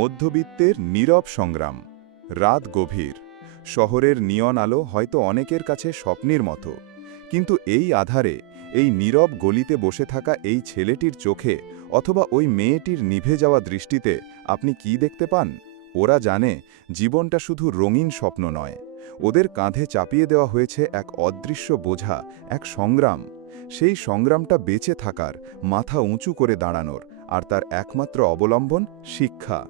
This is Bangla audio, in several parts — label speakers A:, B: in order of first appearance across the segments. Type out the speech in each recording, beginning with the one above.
A: মধ্যবিত্তের নীরব সংগ্রাম, রাত গভীর। শহরের নিয়ন আলো হয়তো অনেকের কাছে স্বপ্নের মতো, কিন্তু এই আধারে, এই নীরব গলিতে বসে থাকা এই ছেলেটির চোখে অথবা ওই মেয়েটির নিভে যাওয়া দৃষ্টিতে আপনি কি দেখতে পান? ওরা জানে, জীবনটা শুধু রঙিন স্বপ্ন নয়। ওদের কাঁধে চাপিয়ে দেওয়া হয়েছে এক অদৃশ্য বোঝা, এক সংগ্রাম। সেই সংগ্রামটা বেঁচে থাকার, মাথা উঁচু করে দাঁড়ানোর, আর তার একমাত্র অবলম্বন শিক্ষা।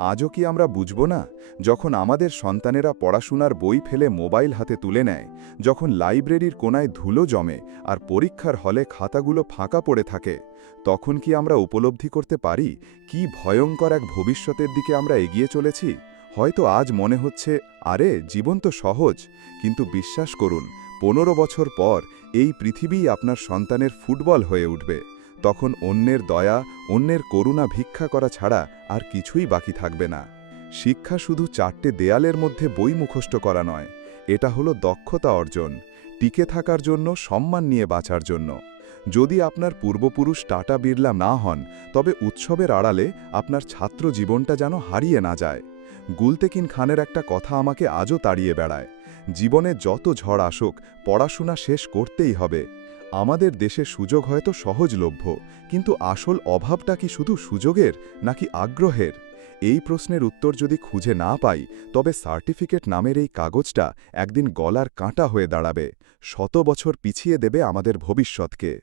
A: আজও কি আমরা বুঝব না, যখন আমাদের সন্তানেরা পড়াশোনার বই ফেলে মোবাইল হাতে তুলে নেয়, যখন লাইব্রেরির কোনায় ধুলো জমে আর পরীক্ষার হলে খাতাগুলো ফাঁকা পড়ে থাকে, তখন কি আমরা উপলব্ধি করতে পারি কি ভয়ঙ্কর এক ভবিষ্যতের দিকে আমরা এগিয়ে চলেছি? হয়তো আজ মনে হচ্ছে, আরে, জীবন তো সহজ, কিন্তু বিশ্বাস করুন, পনেরো বছর পর এই পৃথিবীই আপনার সন্তানের ফুটবল হয়ে উঠবে। তখন অন্যের দয়া, অন্যের করুণা ভিক্ষা করা ছাড়া আর কিছুই বাকি থাকবে না। শিক্ষা শুধু চারটে দেয়ালের মধ্যে বই মুখস্থ করা নয়, এটা হলো দক্ষতা অর্জন, টিকে থাকার জন্য, সম্মান নিয়ে বাঁচার জন্য। যদি আপনার পূর্বপুরুষ টাটা বিড়লা না হন, তবে উৎসবের আড়ালে আপনার ছাত্র জীবনটা যেন হারিয়ে না যায়। গুলতেকিন খানের একটা কথা আমাকে আজও তাড়িয়ে বেড়ায়, জীবনে যত ঝড় আসুক, পড়াশোনা শেষ করতেই হবে। আমাদের দেশে সুযোগ হয়তো সহজলভ্য, কিন্তু আসল অভাবটা কি শুধু সুযোগের নাকি আগ্রহের? এই প্রশ্নের উত্তর যদি খুঁজে না পাই, তবে সার্টিফিকেট নামের এই কাগজটা একদিন গলার কাঁটা হয়ে দাঁড়াবে। শত বছর পিছিয়ে দেবে আমাদের ভবিষ্যৎকে।